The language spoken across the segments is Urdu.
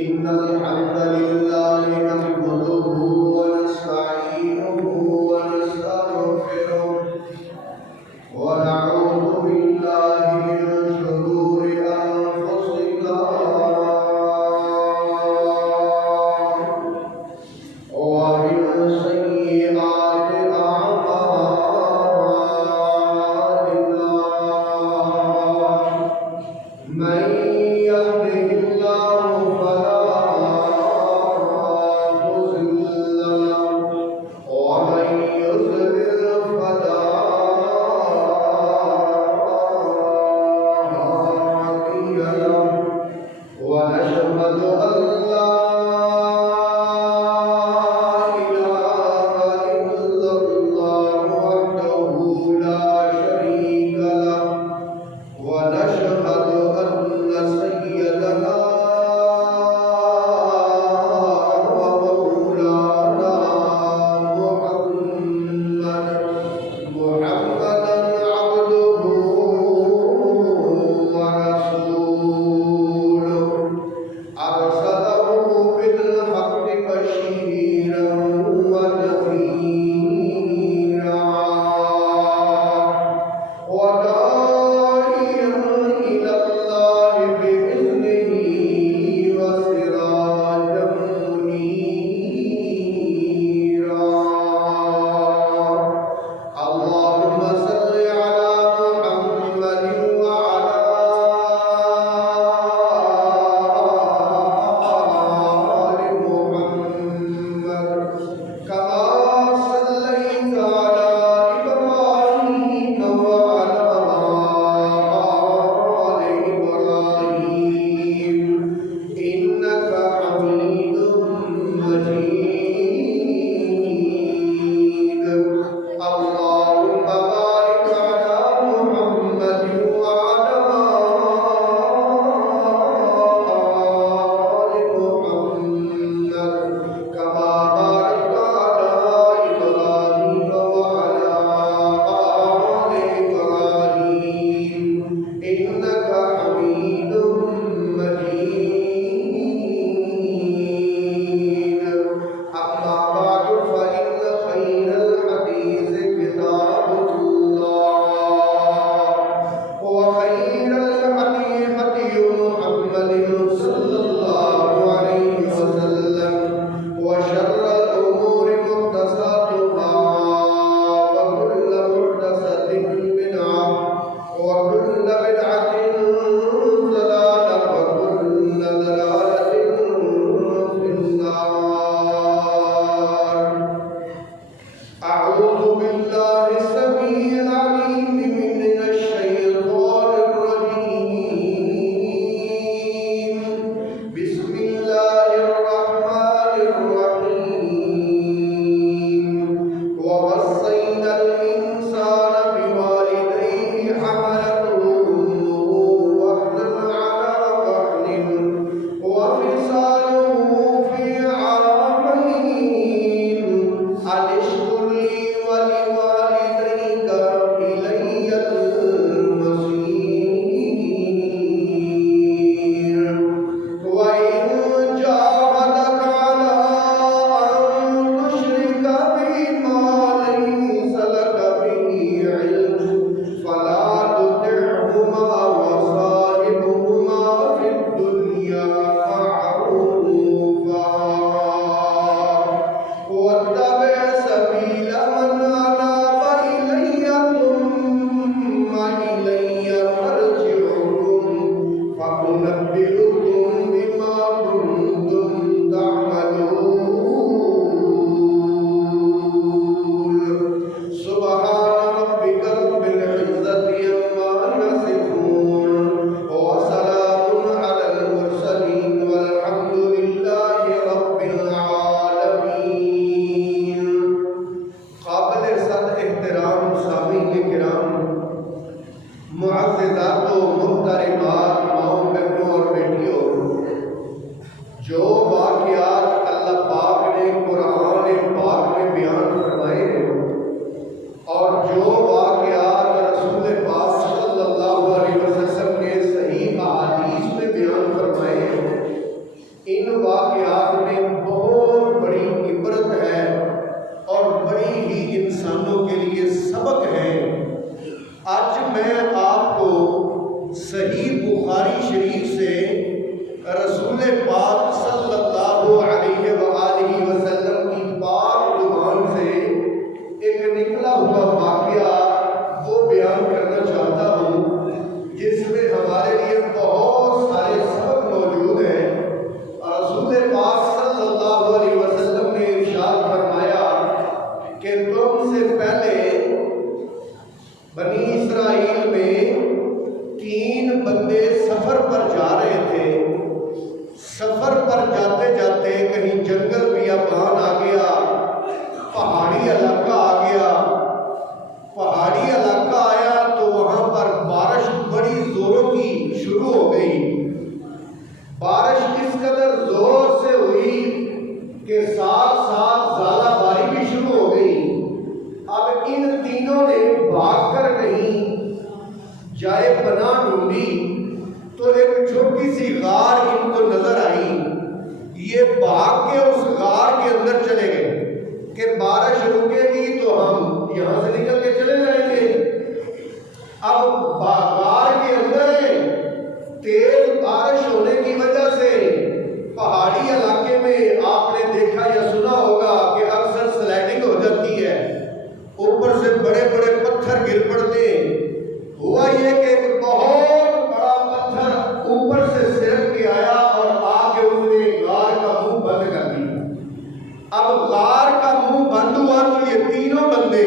إن الحمد لله نحمده ونستعينه ونستغفره ونعوذ بالله من شرور أنفسنا ومن سيئات أعمالنا من يهده الله فلا مضل له ومن يضلل فلا هادي له ونشهد أن لا إله إلا الله وحده لا شريك له ونشهد أن سيدنا ومولانا محمدا عبده ورسوله أرسله بالحق بشيرا ونذيرا وداعيا إلى الله بإذنه وسراجا منيرا اللهم صل على محمد وعلى آل محمد كما صليت على إبراهيم وعلى آل إبراهيم إنك حميد مجيد اللهم بارك على محمد وعلى آل محمد كما باركت على إبراهيم وعلى آل إبراهيم إنك حميد مجيد أما بعد فإن خير الحديث كتاب الله وخير الهدي هدي محمد صلى الله عليه وسلم وشر الأمور محدثاتها وكل محدثة بدعة وكل بدعة ضلالة وكل ضلالة في النار أعوذ بالله السميع العليم من الشيطان الرجيم بسم الله الرحمن الرحيم ووصينا الإنسان بوالديه حملته أمه وهنا على وهن وفصاله في عامين أن اشكر لي ولوالديك إلي المصير وإن جاهدك على أن تشرك بي ما ليس لك به علم فلا تطعهما وصاحبهما في الدنيا معروفا واتبع سبيل من أناب إلي ثم إلي مرجعكم فأنبئكم بما كنتم تعملون سبحان ربك رب العزة عما يصفون وسلام على المرسلين والحمد لله رب العالمين قابل صد احترام سامعین کرام معززات و محترمات ماؤں بہنوں اور بیٹیوں جو واقعات اللہ پاک نے قرآن پاک میں بیان فرمائے ہیں اور جو واقعات رسول پاک صلی اللہ علیہ وسلم نے 3 بندے سفر پر جا رہے تھے. سفر پر جاتے جاتے کہیں جنگل بیابان آ گیا, پہاڑی علاقہ آ گیا. پہاڑی علاقہ آیا تو وہاں پر بارش بڑی زوروں کی شروع ہو گئی. بارش اس قدر زور سے ہوئی کہ ساتھ ساتھ ژالہ باری بھی شروع ہو گئی. اب ان تینوں نے بھاگ کر کہیں جائے پناہ ڈھونڈی تو ایک چھوٹی سی غار ان کو نظر آئی. یہ بھاگ کے اس غار کے اندر چلے گئے کہ بارش رکے گی تو ہم یہاں سے نکل کے چلے جائیں گے. اب غار کے اندر تیز بارش ہونے کی وجہ سے پہاڑی علاقے میں آپ نے دیکھا یا سنا ہوگا کہ اکثر سلائڈنگ ہو جاتی ہے, اوپر سے بڑے بڑے پتھر گر پڑتے ہیں. ہوا یہ کہ ایک بہت بڑا پتھر اوپر سے سرک کے آیا اور آ کے اس نے غار کا منہ بند کر دیا. اب غار کا منہ بند ہوا تو یہ تینوں بندے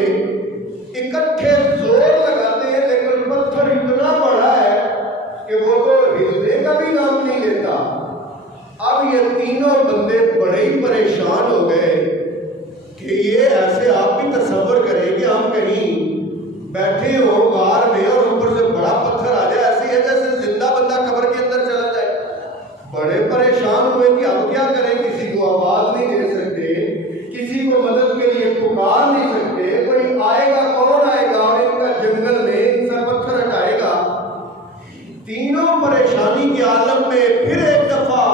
اکٹھے زور لگاتے ہیں, لیکن پتھر اتنا بڑا ہے کہ وہ تو ہلنے کا بھی نام نہیں لیتا. اب یہ تینوں بندے بڑے ہی پریشان ہو گئے کہ یہ ایسے آپ بھی تصور کریں کہ ہم کہیں بیٹھے ہو غار میں اور اوپر سے بڑا پتھر آ جائے, ایسے ہے جیسے زندہ بندہ قبر کے اندر چلا جائے. بڑے پریشان ہوئے کہ اب کیا کریں, کسی کو آواز نہیں دے سکتے, کسی کو مدد کے لیے پکار نہیں سکتے, کوئی آئے گا کون آئے گا اور ان کا جنگل میں ان سے پتھر ہٹائے گا. تینوں پریشانی کے عالم میں پھر ایک دفعہ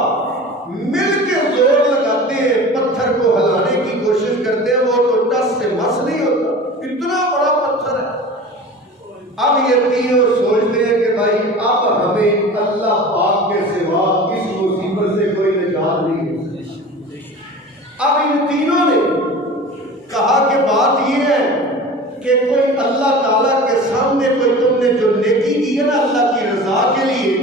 مل کے زور لگاتے ہیں, پتھر کو ہلانے کی کوشش کرتے ہیں. وہ تو ٹس سے مس نہیں ہوتا, اتنا بڑا پتھر ہے. اب یہ تینوں سوچتے ہیں کہ بھائی اب ہمیں اللہ پاک کے سوا اس مصیبت سے کوئی نجات نہیں ہے. اب ان تینوں نے کہا کہ بات یہ ہے کہ کوئی اللہ تعالیٰ کے سامنے کوئی تم نے جو نیکی کی ہے نا اللہ کی رضا کے لیے,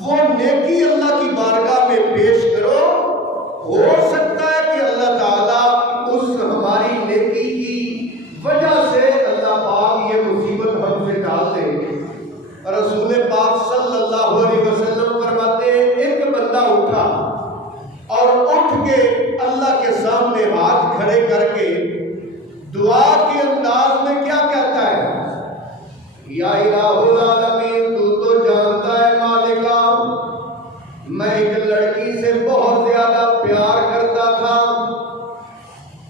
وہ نیکی اللہ کی بارگاہ میں پیش کرو. ہو سکتا ہے کہ اللہ تعالیٰ اس ہماری نیکی کی وجہ سے اللہ پاک یہ مصیبت ہم سے ٹال دے. رسول پاک صلی اللہ علیہ وسلم فرماتے ہیں ایک بندہ اٹھا اور اٹھ کے اللہ کے سامنے ہاتھ کھڑے کر کے دعا کے انداز میں کیا کہتا ہے, یا الہ العالمین تو جانتا ہے مالکا, میں ایک لڑکی سے بہت زیادہ پیار کرتا تھا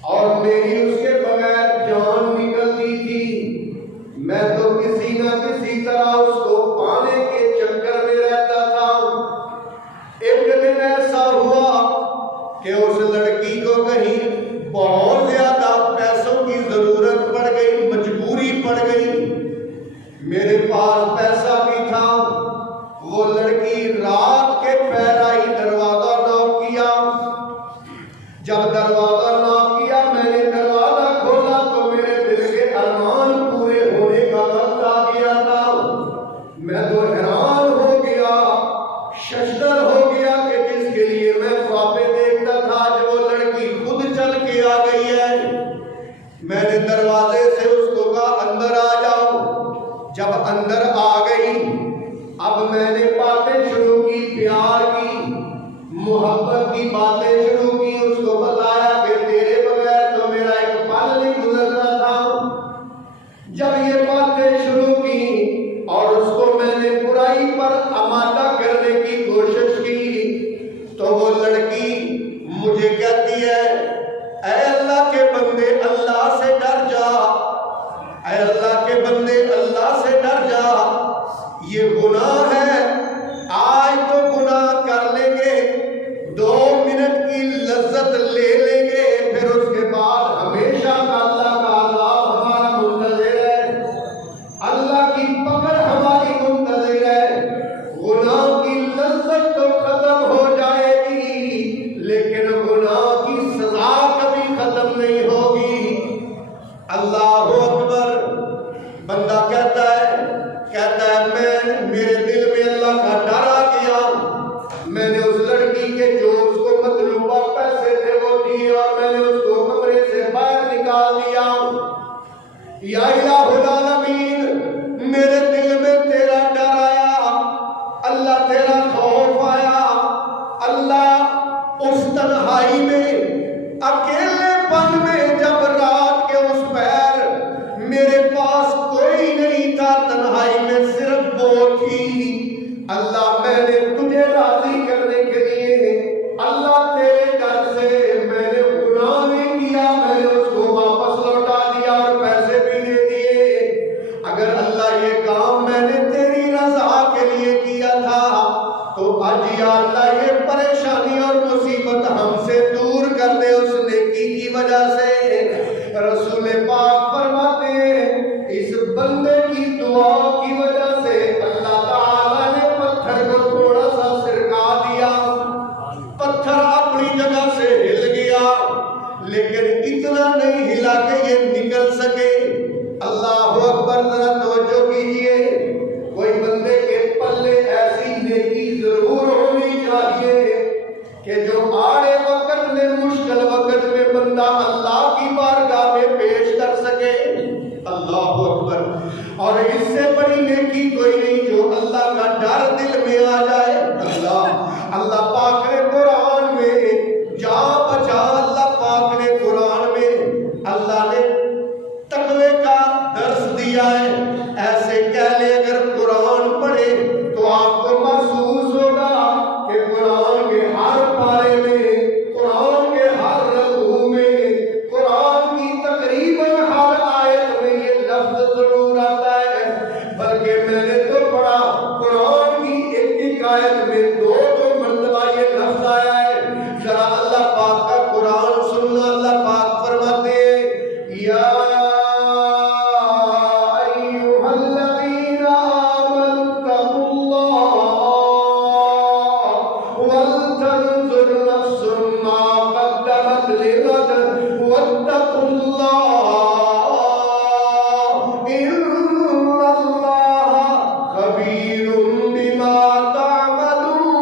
اور میری اس کے بغیر جان نکلتی تھی. میں تو کسی نہ کسی طرح اس کو پانے کے چکر میں رہتا تھا. ایک دن ایسا ہوا کہ اس لڑکی کو کہیں بہت زیادہ پیسوں کی ضرورت پڑ گئی, مجبوری پڑ گئی. میرے پاس پیسہ بھی تھا. وہ لڑکی رات کے پہر آئی, دروازہ نوک کیا. جب دروازہ نوک کیا میں نے دروازہ کھولا تو میرے دل کے ارمان پورے ہونے کا وقت آ گیا تھا. میں تو حیران ہو گیا, ششدر ہو گیا کہ جس کے لیے میں خوابیں دیکھتا تھا آج وہ لڑکی خود چل کے آ گئی ہے. میں نے دروازے سے اس کو کہا اندر آ جاؤ. جب اندر آ گئی اب میں نے باتیں شروع کی, پیار کی, محبت کی باتیں شروع کی. اس کو بتایا کہ تیرے بغیر تو میرا ایک پل نہیں گزرتا تھا. جب یہ باتیں شروع کی اور اس کو میں نے برائی پر آمادہ کرنے کی کوشش کی تو وہ لڑکی مجھے کہتی ہے اے اللہ کے بندے اللہ سے ڈر جا, اے اللہ کے بندے اللہ سے ڈر جا. یہ گناہ ہے, آج تو گناہ کر لیں گے, 2 منٹ کی لذت لے لیں گے, پھر اس کے بعد ہمیشہ کا اللہ کا عذاب ہمارا منتظر ہے, اللہ کی پکڑ ہماری منتظر ہے. گناہ کی لذت تو ختم ہو جائے گی لیکن گناہ کی سزا کبھی ختم نہیں ہوگی. اللہ اکبر. بندہ کہتا ہے میں میرے دل میں اللہ کا ڈر آ گیا. میں نے اس لڑکی کے جو اس کو مطلوبہ پیسے تھے وہ دیے اور میں نے اس کو کمرے سے باہر نکال دیا. یا الہ العالمین, میرے دل میں تیرا ڈر آیا تیرا خوف آیا، اللہ اس تنہائی میں، اکیلے پن میں، جب رات کے اس پیر میرے پاس کوئی نہیں تھا، تنہائی میں صرف وہ تھی، اللہ میں نے تجھے راضی کرنے کے لیے اللہ تیرے گھر سے میں نے گناہ نہیں کیا، میں نے اس کو واپس لوٹا دیا اور پیسے بھی دے دیے۔ اگر اللہ یہ کام میں نے تیری رضا کے لیے کیا تھا تو آج یا اللہ یہ پریشانی اور مصیبت ہم سے دور کر دے اس نیکی کی وجہ سے۔ رسول پاک فرماتے ہیں اس بندے کی دعا کی وجہ سے اللہ تعالیٰ نے پتھر کو تھوڑا سا سرکا دیا، پتھر اپنی جگہ سے ہل گیا، لیکن اتنا نہیں ہلا کہ یہ نکل سکے۔ اللہ اکبر، ذرا توجہ کیجئے، کوئی بندے کے پلے ایسی نیکی ضرور ہونی چاہیے کہ جو آڑے وقت میں، مشکل وقت میں بندہ اللہ کی بارگاہ میں پیش کر سکے۔ اللہ اکبر، اور اس سے بڑی نیکی کوئی نہیں جو اللہ کا ڈر دل میں آ جائے۔ اللہ پاک نے قرآن میں جا بچا، اللہ پاک نے قرآن میں اللہ نے تقوی کا درس دیا ہے۔ ایسے کہہ لیں اگر قرآن پڑھے تو آپ کو محسوس ہوگا کہ قرآن کے ہر پارے میں، قرآن کے ہر رکوع میں، قرآن کی تقریباً ہر آیت میں یہ لفظ ضرور آتا ہے، بلکہ میں نے تو پڑھا قرآن کی ایک آیت میں دو مرتبہ یہ لفظ آیا ہے۔ ذرا اللہ پاک کا قرآن سننا، اللہ پاک فرماتے ہیں یا ایھا الذین آمنوا اتقوا اللہ ولتنظر نفس ما قدمت لغد واتقوا اللہ ان اللہ خبیر بما تعملون۔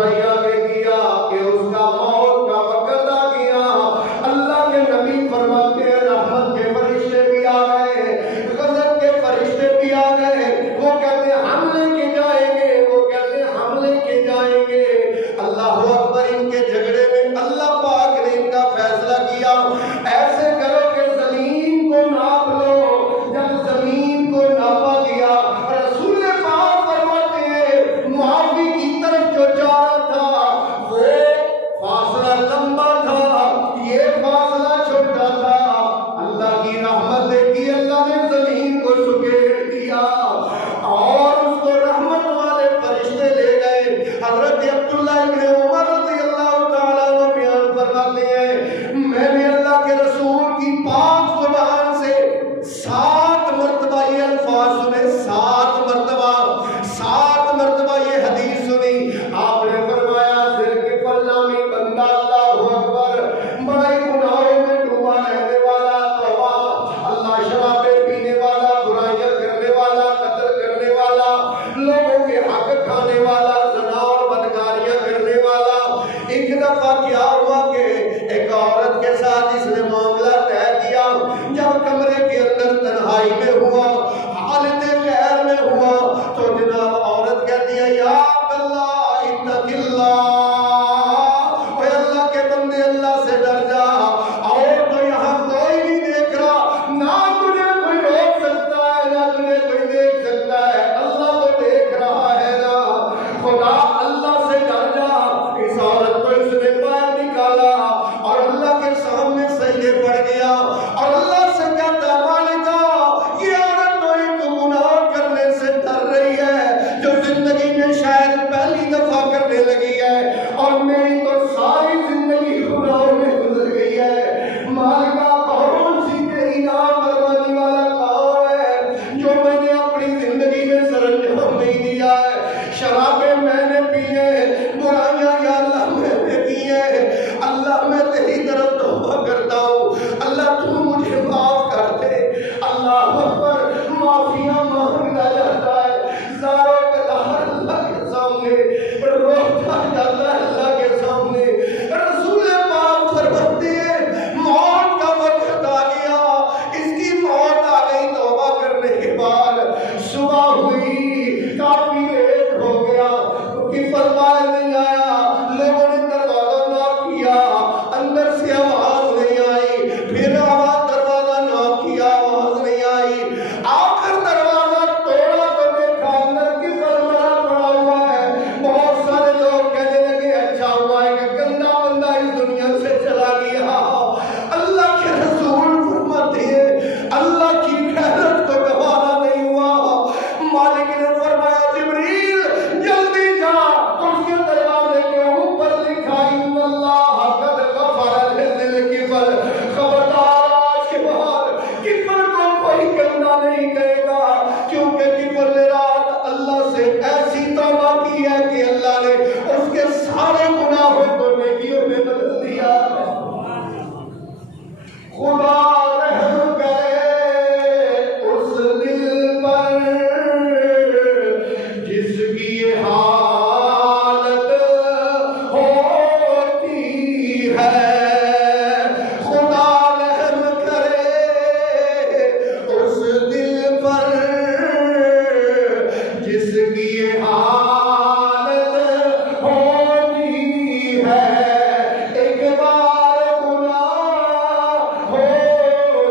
فرمایا میں کیا کہ اس کا موت کا وقت آ گیا. اللہ کے نبی فرماتے ہیں رحمت کے فرشتے بھی آ گئے, غضب کے فرشتے بھی آ گئے. وہ کہتے ہیں ہم لے کے جائیں گے, وہ کہتے ہیں ہم لے کے جائیں گے. اللہ اکبر. ان کے جھگڑے میں اللہ پاک نے ان کا فیصلہ کیا, ایسے کرو کہ زمین کو ناپ لو. جب زمین کو ناپا گیا, رسول پاک فرماتے ہیں معافی کی طرف جو جا رہا تھا وہ فاصلہ لمبا تھا, یہ فاصلہ چھوٹا تھا. اللہ کی رحمت دیکھی, اللہ نے زمین کو سکیڑ دیا اور اس کو رحمت والے فرشتے لے گئے. حضرت عبداللہ ابن عمر رضی اللہ تعالیٰ عنہ بیان فرماتے ہیں میں نے اللہ کے رسول کی پاک زبان سے 7 مرتبہ یہ الفاظ سنے, 7 مرتبہ یہ حدیث سنی. آپ نے فرمایا دل کے پلہ میں بندہ اللہ اکبر بڑے گناہوں میں ڈوبا رہنے والا, توبہ اللہ, شرابیں پینے والا, برائیاں کرنے والا, قتل کرنے والا, لوگوں کے حق کھانے والا, زنا اور بدکاریاں کرنے والا. ایک دفعہ کیا ہوا کہ ایک عورت کے ساتھ اس نے معاملہ طے کیا. جب کمرے کے اندر تنہائی میں ہوا, حالت غیر میں ہوا, تو جناب عورت کہتی ہے یا اللہ اتق اللہ, اے اللہ کے بندے اللہ سے ڈر جا. اور تو یہاں کوئی نہیں دیکھ رہا, نہ تجھے کوئی روک سکتا ہے, نہ تجھے کوئی دیکھ سکتا ہے, اللہ تو دیکھ رہا ہے نا. خدا اللہ سے ڈر جا. اس عورت کو اس نے باہر نکالا اور اللہ کے سامنے سجدے پڑ گیا اور اللہ سے کہتا مالکا, یہ عورت تو ایک گناہ کرنے سے ڈر رہی ہے جو زندگی میں شاید پہلی دفعہ کرنے لگی ہے, اور میری تو ساری زندگی گناہوں میں گزر گئی ہے. مالکا کون سی تیری نافرمانی والا کام ہے جو میں نے اپنی زندگی میں سر انجام نہیں دیا ہے؟ شرابیں میں نے پی ہیں, برائیاں یا اللہ میں نے کی ہیں. اللہ میں تیری طرف توبہ کرتا ہوں, اللہ تو مجھے معاف کر دے. اللہ اکبر. معافیاں مانگتا جاتا ہے, زاروں کا دہر اللہ کے سامنے, روتا جاتا ہے اللہ کے سامنے. رسول پاک فرماتے ہیں موت کا وقت آ گیا, اس کی موت آ گئی. توبہ کرنے کے بعد صبح ہوئی, کافی لیٹ ہو گیا, کفر باہر نہیں آیا, لوگوں نے دروازہ ناک کیا, اندر سے آواز نہیں آئی, پھر آواز دروازہ ناک کیا, آواز نہیں آئی. آخر دروازہ توڑا تو دیکھا اندر کفر مرا پڑا ہوا ہے. بہت سارے لوگ کہنے لگے اچھا ہوا ہے کہ گندا بندہ اس دنیا سے چلا گیا. اللہ کے رسول فرماتے ہیں اللہ کی غیرت کو گوارا نہیں ہوا. مالک نے فرمایا جبریل جلدی جا, اس کے دروازے کے اوپر لکھا ان اللہ قد غفر للکفر. خبردار, آج کے بعد کفر کو کوئی گندا نہیں کہے گا, کیونکہ کفر نے رات اللہ سے ایسی توبہ کی ہے کہ اللہ نے اس کے سارے گناہوں کو نیکیوں میں بدل دیا. خدا رحم کرے اس دل پر جس کی یہ حالت ہوتی ہے. خدا رحم کرے اس دل پر جس کی یہ حالت ہوتی ہے. ایک بار گناہ ہو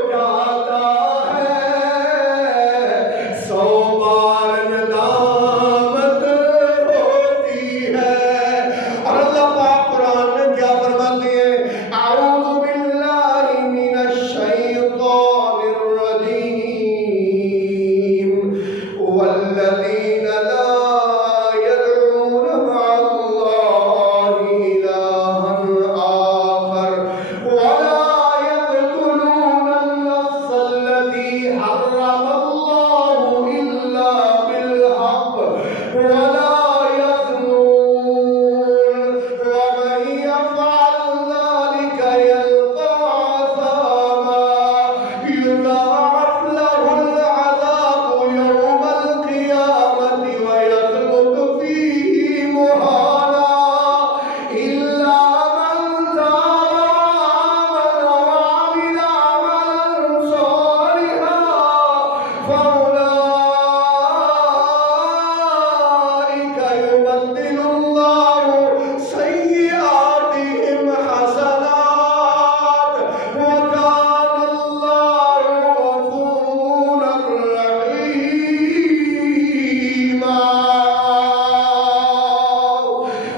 جاتا ہے, 100 بار ندامت ہوتی ہے. اور اللہ پاک قرآن میں کیا فرماتے ہیں, اعوذ باللہ من الشیطان الرجیم, والذین لا يدعون مع اللہ الہا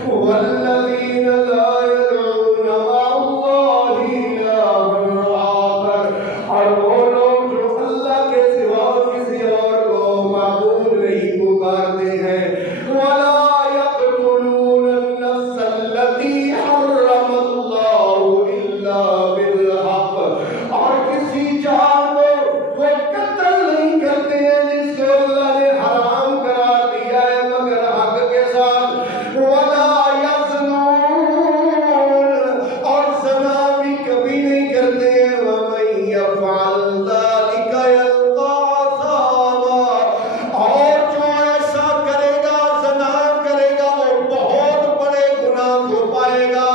والذین لا يدعون مع اللہ الہا آخر، اور وہ لوگ جو اللہ کے سوا کسی اور کو معبود نہیں پکارتے ہیں، ولا يقتلون النفس التي حرم اللہ الا بالحق، اور کسی جان کو وہ قتل نہیں کرتے ہیں جس کو اللہ نے حرام قرار دیا ہے مگر حق کے ساتھ، ولا یزنون، اور زنا بھی کبھی نہیں کرتے ہیں، ومن یفعل ذلک یلقا عذابا، اور جو ایسا کرے گا، زنا کرے گا، وہ بہت بڑے گناہ کو پائے گا،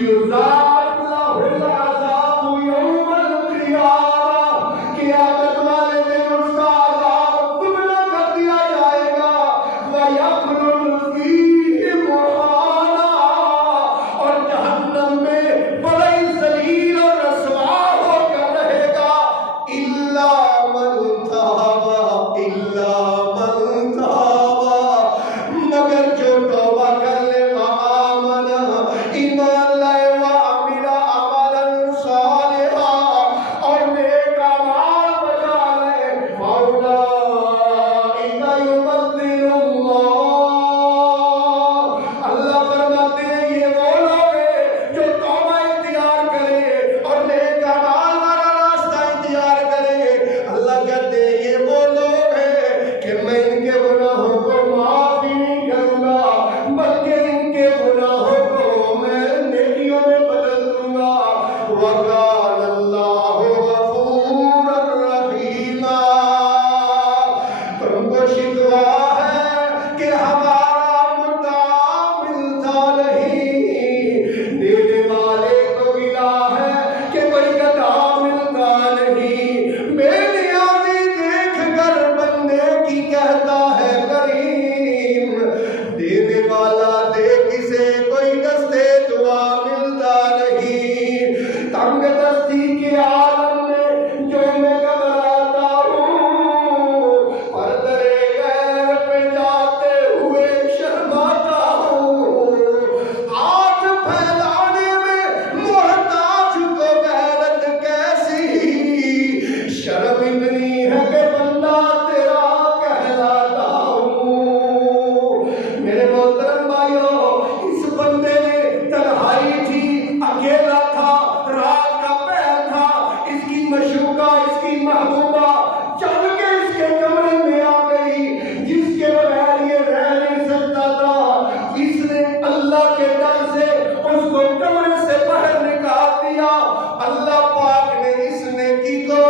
یضاعف لہ العذاب یوم القیامہ، قیامت والے دن اس کا عذاب دگنا کر دیا جائے گا، وَيَخْلُدْ فِيهِ مُهَانًا، اور جہنم میں بڑے ذلیل اور رسوا ہو کر رہے گا، إِلَّا مَنْ تَابَ، إِلَّا مَنْ تَابَ، مگر جو توبہ کر لے، وَآمَنَ، ایمان لائے، وَعَمِلَ عَمَلًا صَالِحًا، اور نیک اعمال بجا لے، فَأُولَٰئِکَ يُبَدِّلُ اللہ، اللہ فرماتے ہیں یہ وہ لوگ ہیں جو توبہ اختیار کرے اور نیک اعمال والا راستہ اختیار کرے، اللہ کہتے ہیں یہ وہ لوگ ہیں کہ میں ان کے گناہوں کو معاف ہی نہیں کروں گا بلکہ ان کے گناہوں کو میں نیکیوں میں بدل دوں گا، وَكَانَ اللَّهُ غَفُورًا رَحِيمًا، تم کو شکوہ ہے کہ ہمارا مدعا ملتا نہیں، دینے والے کو گلا ہے کہ کوئی گدا ملتا نہیں، بے نیازی دیکھ کر بندے کی کہتا ہے کریم، دینے والا دے کسے کوئی دستے دعا ملتا نہیں، تنگ دستی کے عالم میں جو میں گھبراتا ہوں، پردے غیر پہ جاتے ہوئے شرماتا ہوں، ہاتھ پھیلانے میں محتاج کو غیرت کیسی، شرم اتنی ہے کہ بندہ تیرا کہلاتا ہوں، میرے محترم بھائیوں، اس بندے نے تنہائی تھی، اکیلا تھا، رات کا پہر تھا، اس کی مشوقہ، اس کی محبوبہ چل کے اس کے کمرے میں آ گئی، جس کے بغیر یہ رہ نہیں سکتا تھا، اس نے اللہ کے ڈر سے اس کو کمرے سے باہر نکال دیا، اللہ پاک نے اس نیکی کو،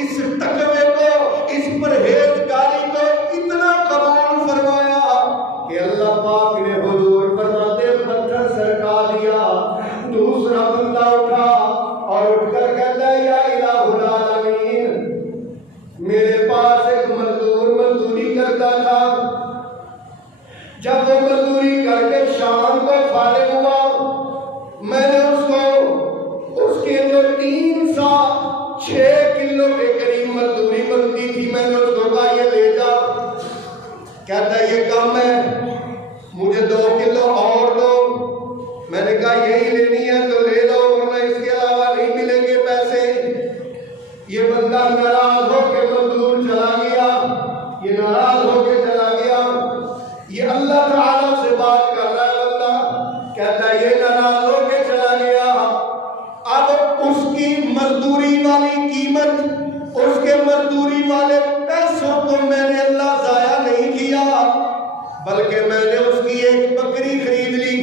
اس تقوی کو، اس پرہیزگاری کو اتنا قبول فرمایا کہ اللہ پاک نے حضور فرماتے پتھر سرکا دیا، دوسرا بندہ اٹھا اور اٹھ کر کہتا ہے یا الہ العالمین، میرے پاس ایک مزدور مزدوری کرتا تھا، جب وہ مزدوری کر کے شام کو فارغ ہوا، میں نے اس کو اس کے جو 3 سا 6 کلو کے قریب مزدوری بنتی تھی، میں نے اس کو کہا یہ لے جا، کہتا ہے یہ کم ہے، مجھے 2 کلو اور دو، میں نے کہا یہی لینی ہے تو لے لو ورنہ اس کے علاوہ نہیں ملیں گے پیسے، یہ بندہ ناراض ہو کے مزدور چلا گیا، یہ ناراض ہو کے چلا گیا، یہ اللہ تعالیٰ سے بات کر رہا ہے بندہ، کہتا ہے یہ ناراض ہو کے چلا گیا، اب اس کی مزدوری والی قیمت، اس کے مزدوری والے پیسوں کو میں نے اللہ ضائع نہیں کیا، بلکہ میں نے اس کی ایک بکری خرید لی،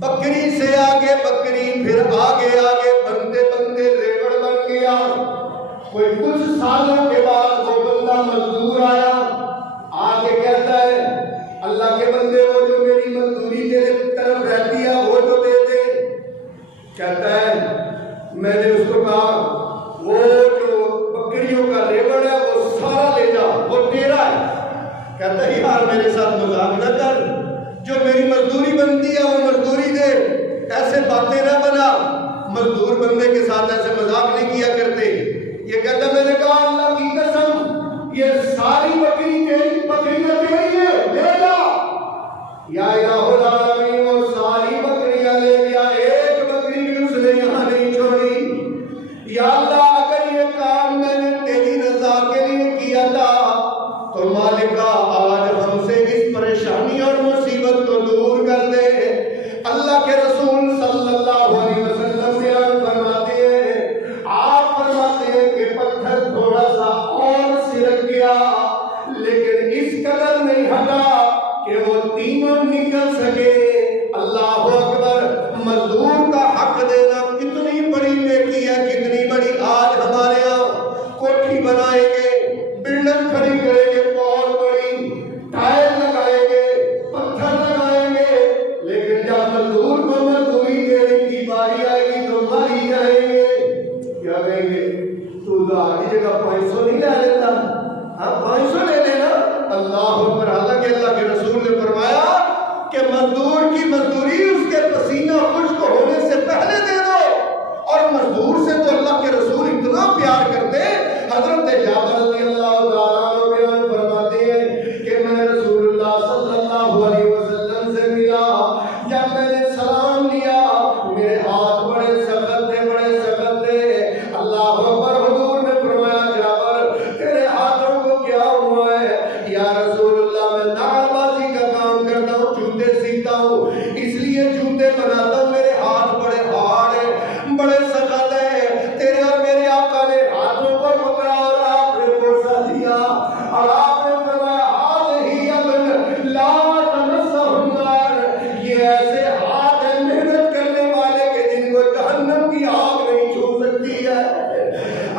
بکری سے آگے بکری، پھر آگے آگے بنتے بنتے ریوڑ بن گیا، کوئی کچھ سالوں کے بعد وہ بندہ مزدور آیا، آگے کہتا ہے اللہ کے بندے وہ جو میری مزدوری تیرے طرف رہتی ہے وہ تو دے دے، کہتا ہے میں نے اس کو کہا وہ جو بکریوں کا ریوڑ ہے وہ سارا لے جا، وہ تیرا ہے، کہتا ہے یار میرے ساتھ مذاق نہ کر، جو میری مزدوری بنتی ہے وہ مزدوری دے، ایسے باتیں نہ بنا، مزدور بندے کے ساتھ ایسے مذاق نہیں کیا کرتے، یہ کہتا میں نے کہا اللہ کی قسم یہ ساری بکری تیری ہے، لے جا، یا الہ العالمین وہ ساری بکریاں لے گیا، ایک بکری بھی اس نے یہاں نہیں چھوڑی۔ یا اللہ اگر یہ کام میں نے تیری رضا کے لیے کیا تھا تو مالکا آج ہم سے اس پریشانی اور مصیبت کو دور کر دے۔ اللہ کے رسول صلی اللہ علیہ وسلم بیان فرماتے ہیں، آپ فرماتے ہیں کہ پتھر تھوڑا سا اور سرک گیا لیکن اس قدر نہیں ہٹا کہ وہ تینوں نکل سکے۔ اللہ اکبر، مزدور کا حق دینا کتنی بڑی نیکی ہے، کتنی بڑی۔ آج ہمارے یہاں کوٹھی بنائیں گے، بلڈنگ کھڑی کریں گے بہت بڑی، ٹائر لگائیں گے، پتھر لگائیں گے، لیکن جب مزدور کو مزدوری دینے کی باری آئے گی تو ماری جائیں گے۔ کیا کہیں گے؟ تو ظاہری جگہ 500 نہیں لے لیتا، ہاں 500 لے لینا۔ اللہ اکبر، حالانکہ اللہ کے رسول نے فرمایا کہ مزدور کی مزدوری اس کے پسینہ خشک ہونے سے پہلے دے دو۔ اور مزدور سے تو اللہ کے رسول اتنا پیار کرتے، حضرت جابر رضی اللہ تعالیٰ عنہ بیان فرماتے ہیں کہ میں رسول اللہ صلی اللہ علیہ وسلم سے ملا، جب میں نے سلام لیا میرے ہاتھ بڑے سخت تھے، بڑے سخت تھے۔ اللہ اکبر، حضور نے فرمایا جابر تیرے ہاتھوں کو کیا ہوا ہے؟ یا رسول اللہ میں نعل بازی کا کام کرتا ہوں، جوتے سیکھتا ہوں، اس لیے جوتے بناتا ہوں، میرے ہاتھ بڑے ہارڈ ہیں، بڑے سخت ہیں۔ تیرے اور میرے آقا نے ہاتھوں کو پکڑا اور آپ نے بوسہ دیا اور آپ نے فرمایا آلہی ابن لا تمسہ النار، یہ ایسے ہاتھ ہیں محنت کرنے والے کہ جن کو جہنم کی آگ نہیں چھو سکتی ہے۔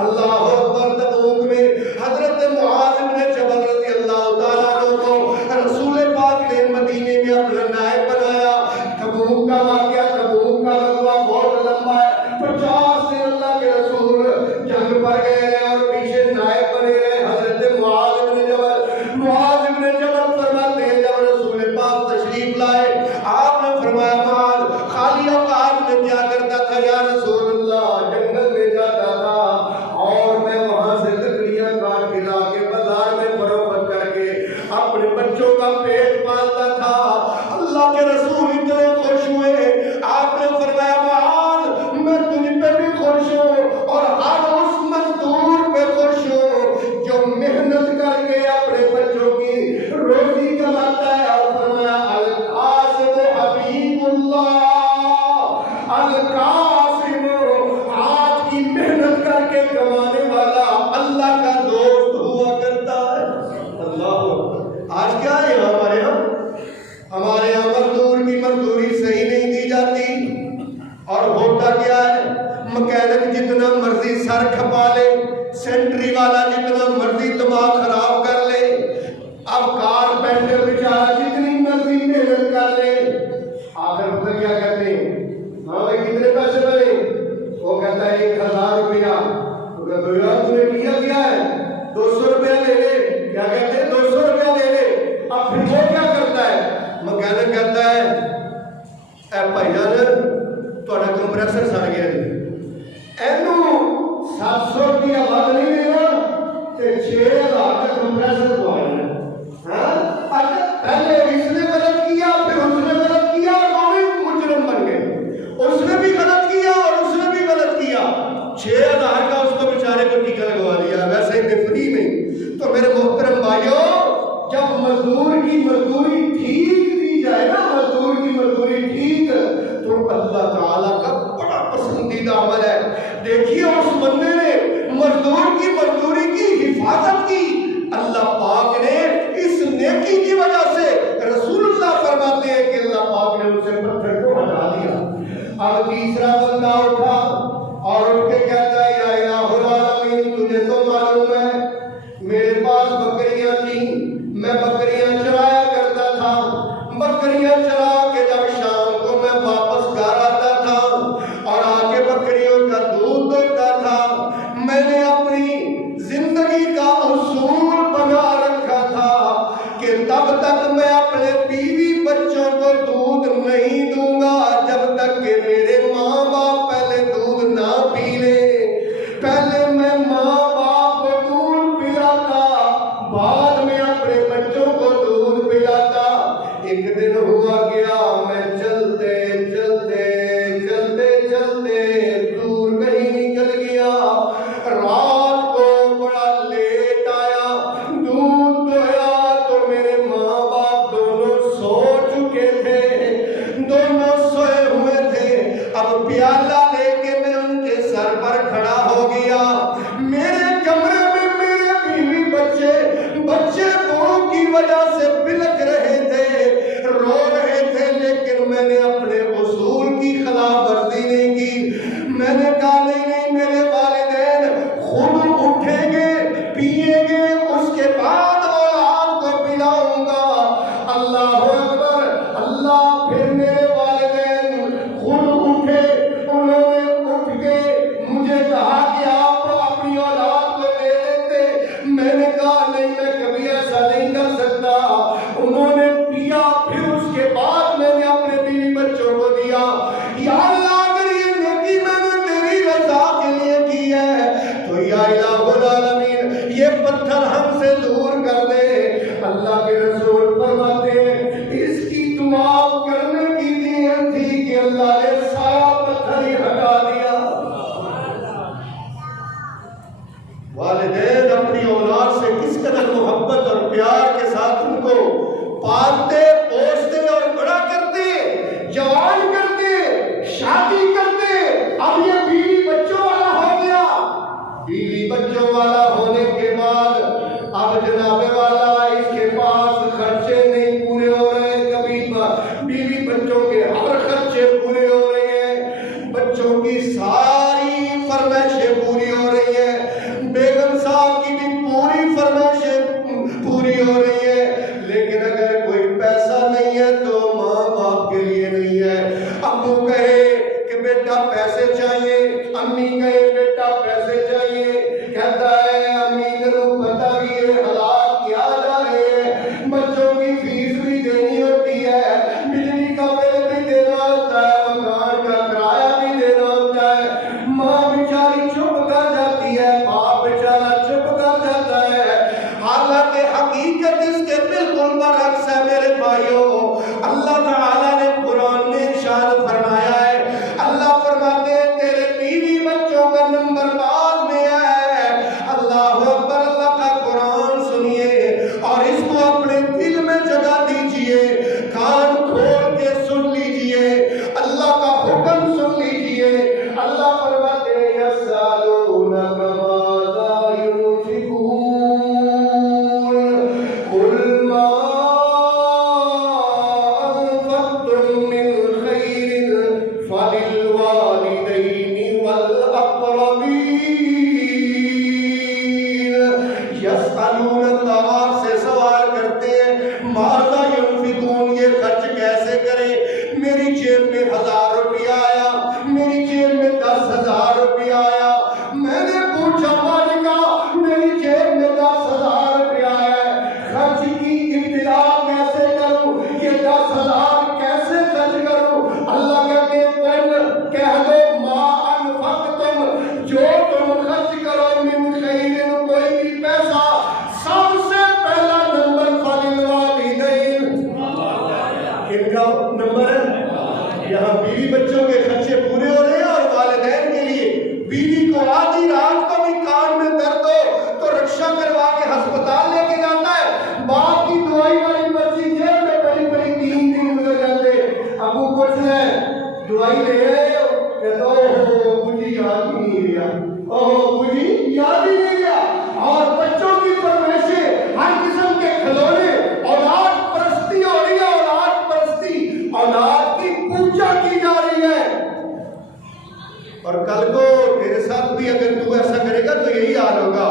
اللہ اکبر، تبوک میں حضرت معاذ بن جبل رضی اللہ تعالیٰ عنہ کو رسول پاک نے مدینے میں اپنا نائب بنایا۔ تبوک کا واقعہ، تبوک کا غزوہ بہت لمبا ہے، 50 دن اللہ کے رسول جنگ پر گئے رہے اور پیچھے نائب بنے رہے حضرت معاذ بن جبل۔ معاذ بن جبل فرماتے ہیں جب رسول پاک تشریف لائے آپ نے فرمایا معاذ خالی اوقات میں کیا کرتا تھا؟ یا رسول اللہ جنگل میں جاتا تھا اور میں وہاں سے لکڑیاں کاٹ کے لا کے بازار میں فروخت کر کے اپنے بچوں کا پیٹ پالتا تھا۔ اللہ کے رسول اتنے خوش ہوئے، آپ نے فرمایا معاذ میں تجھ پہ بھی خوش ہوں اور ہر اس مزدور پہ خوش ہوں جو محنت کر کے اپنے بچوں کی روزی کماتا ہے۔ اور فرمایا القاسم حبیب اللہ، القاسم آج کی محنت کر کے کمانے والا اللہ کا دوست ہوا کرتا ہے۔ اللہ، آج کیا ہے ہمارے یہاں مزدور کی مزدوری صحیح نہیں دی جاتی، اور ہوتا کیا ہے؟ مکینک جتنا مرضی سر کھپا لے، سینٹری والا جتنا مرضی دماغ خراب کر لے، اب کارپینٹر بیچارہ جتنی مرضی محنت کر لے، آخر پتہ کیا کہتے ہیں؟ ہاں بھائی کتنے پیسے بنے؟ وہ کہتا ہے 1000 روپیہ۔ وہ کہتا ہے یار تم نے کیا ہے؟ 200 روپیہ لے لے۔ کیا کہتے ہیں؟ 200 روپیہ لے لے۔ اب پھر وہ کیا کرتا ہے؟ مکینک کہتا ہے اے بھائی جان تھوڑا کمپریسر سڑ گیا جی، اینو 700 روپیہ ود نہیں دینا تے 6000 کا کمپریسر پوانا۔ ہاں پہلے اس نے غلط کیا، پھر اس نے غلط کیا اور دونوں مجرم بن گئے۔ اس نے بھی غلط کیا اور اس نے بھی غلط کیا، 6000 کا اس کو بیچارے کو ٹیکا لگوا دیا، ویسے ہی فری میں۔ تو میرے محترم بھائیوں، جب مزدور کی مزدوری ٹھیک دی جائے نا، مزدور کی مزدوری ٹھیک، تو اللہ تعالیٰ کا بڑا پسندیدہ عمل ہے۔ دیکھیے اس بندے نے مزدور کی مزدوری کی حفاظت کی، اللہ پاک نے اس نیکی کی وجہ سے رسول اللہ فرماتے ہیں کہ اللہ پاک نے اسے پتھر کو ہٹا دیا۔ اب تیسرا بندہ اٹھا اور اٹھ کے کہتا ہے یا الہ العالمین تجھے تو معلوم ہے میرے پاس بکریاں تھیں، میں بکریاں چرایا کرتا تھا، بکریاں چرا کے جب شام کو میں واپس گھر آتا تھا اور آ کے بکریوں کا دودھ دوہتا تھا، میں نے اپنی زندگی کا اصول بنا رکھا تھا کہ تب تک میں اپنے بیوی بچوں کو دودھ نہیں دوں گا جب تک کہ میرے ماں باپ اب پیالہ لے کے میں ان کے سر پر کھڑا ہو گیا. میرے کمرے میں میرے بیوی بچے بوڑھوں کی وجہ سے بلک رہے تھے, رو رہے تھے, لیکن میں نے اپنے اصول کی خلاف ورزی نہیں کی. میں نے کہا نہیں, میرے والدین خود اٹھیں گے, پیئیں گے, اس کے بعد اولاد کو پلاؤں گا. اللہ اکبر اللہ. پھر میرے والدین خود اٹھے, انہوں نے اٹھ کے مجھے کہا کہ آپ اپنی اولاد کو دے دیتے. میں نے کہا نہیں, میں کبھی ایسا نہیں کر سکتا. انہوں نے پیا, پھر اس کے بعد میں نے اپنے بیوی بچوں کو دیا. یا اللہ اگر یہ نیکی میں نے تیری رضا کے لیے کی ہے تو یا الہ العالمین یہ پتھر ہم سے دور کر دے. اللہ کے رسول فرماتے ہیں اس کی دعا کرنے کی نیت تھی کہ اللہ نے سارا پتھر ہی ہٹا دیا. والدین اپنی اولاد سے کس قدر محبت اور پیار کے ساتھ ان کو پالتے, پوستے اور بڑا کرتے, جوان کرتے, شادی کرتے. اب یہ بیوی بچوں والا ہو گیا. بیوی بچوں والا ہونے کے بعد اب جناب والا اس کے پاس خرچے نہیں پورے ہو رہے. کبھی بیوی بچوں کے ہر خرچے پورے ہو رہے ہیں, بچوں کی ساری فرمائشیں پوری ہو رہی ہیں, بیگم صاحب کی بھی پوری فرمائشیں پوری ہو رہی ہیں. لیکن اگر کوئی پیسہ نہیں ہے تو ماں باپ کے لیے نہیں ہے. ابو کہے کہ بیٹا پیسے چاہیے, امی کہے بیٹا پیسے چاہیے, کہتا ہے امی کو پتہ بھی ہے حالات کیا جا رہے ہیں, بچوں کی فیس بھی دینی ہوتی ہے, بجلی کا بل بھی دینا ہوتا ہے, مکان کا کرایہ بھی دینا ہوتا ہے. ماں بیچاری چپ کر جاتی ہے, باپ بیچارہ چپ کر جاتا ہے. حالانکہ حقیقت اس کے بالکل برعکس ہے میرے بھائیوں. اللہ تعالیٰ نے قرآن میں ارشاد فرمایا ہے, اللہ فرماتے ہیں تیرے بیوی بچوں کا نمبر بعد میں ہے. اللہ اکبر. اللہ کا قرآن سنیے اور اس کو اپنے دل میں جگہ دیجئے, کان کھول کے سن لیجئے, اللہ کا حکم سن لیجئے. اللہ فرماتے ہیں یسألونک ماذا ينفقون قل ما انفقتم من خیر فللوالدین والاقربین. یسألونک آپ سے سوال کرتے ہیں ماذا ينفقون یہ خرچ کیسے کریں. میری جیب میں 1000 روپیہ آیا, میری جیب میں 10,000 روپیہ آیا. میں نے پوچھا مالکا میری جیب میں 10,000 روپیہ آیا ہے, خرچ کی ابتدا کیسے کروں, یہ 10,000 کیسے خرچ کروں. اللہ کہتے ہیں کہہ دو ما انفقتم جو تم خرچ کرو من خیر کوئی بھی پیسہ سب سے پہلا نمبر فللوالدین. ان کا نمبر ہے. یہاں بیوی بچوں کے خرچے پورے ہو رہے ہیں اور والدین کے لیے. بیوی کو آدھی رات کو بھی کان میں درد ہو تو رکشہ کروا کے ہسپتال لے کے جاتا ہے. باپ کی دوائی والی پرچی جیب میں بڑی بڑی 3 دن گزر جاتے. ابو پوچھ رہے ہیں دوائی لے رہے ہو, کہتا اوہ مجھے یاد ہی نہیں رہا, اوہ مجھے یاد ہی نہیں رہا. اور بچوں کی فرمائشیں, ہر قسم کے کھلونے, اولاد پرستی ہو رہی ہے, اولاد پرستی, اولاد کی پوجا کی جا رہی ہے. اور کل کو تیرے ساتھ بھی اگر تو ایسا کرے گا تو یہی حال ہوگا.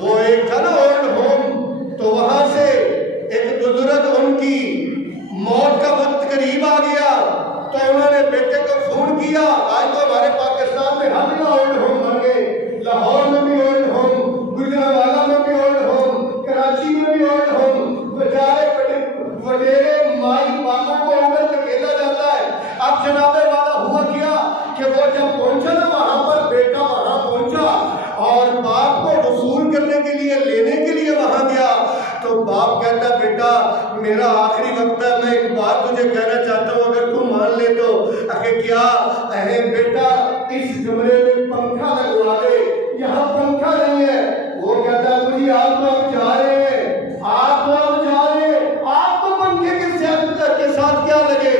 وہ ایک تھا نا اولڈ ہوم, تو وہاں سے ایک بزرگ ان کی موت کا وقت قریب آ گیا تو انہوں نے بیٹے کو فون کیا. آج تو ہمارے پاکستان میں ہر جگہ اولڈ ہوم بن گئے, لاہور میں بھی اولڈ ہوم, گجرانوالہ میں بھی اولڈ ہوم, کراچی میں بھی اولڈ ہوم. بیچارے وڈیرے مائی باپوں کو اندر دھکیلا جاتا ہے. اب جناب والا ہوا کیا کہ وہ جب پہنچا نا وہاں پر, بیٹا وہاں پہنچا اور باپ کو وصول کرنے کے لیے, لینے کے لیے وہاں گیا تو باپ کہتا بیٹا میرا آخری وقت ہے, میں ایک بات تجھے کہنا چاہتا ہوں اگر تم مان لے تو. کیا اے بیٹا اس کمرے میں پنکھا لگوا دے, یہاں پنکھا نہیں ہے. وہ کہتا مجھے آپ تو اب جا رہے ہیں, آپ تو اب جا رہے ہیں, آپ کو پنکھے کے ساتھ کیا لگے.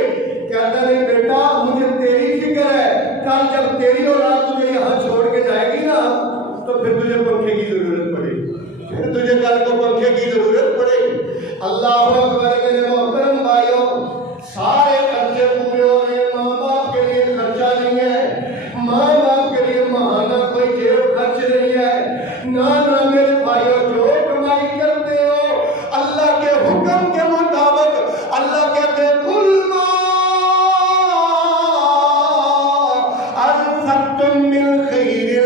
کہتا نہیں بیٹا مجھے تیری فکر ہے, پھر تجھے پنکھے کی ضرورت پڑے گی، پھر تجھے کل کو پنکھے کی ضرورت پڑے گی۔ اللہ اکبر میرے محترم بھائیوں، سارے خرچے پورے ہو رہے ہیں، ماں باپ کے لیے خرچہ نہیں ہے، ماں باپ کے لیے ماہانہ کوئی جیب خرچ نہیں ہے، نہ میرے بھائیوں جو کمائی کرتے ہو اللہ کے حکم کے مطابق، اللہ کہتے ہیں کل ما انفقتم من خیر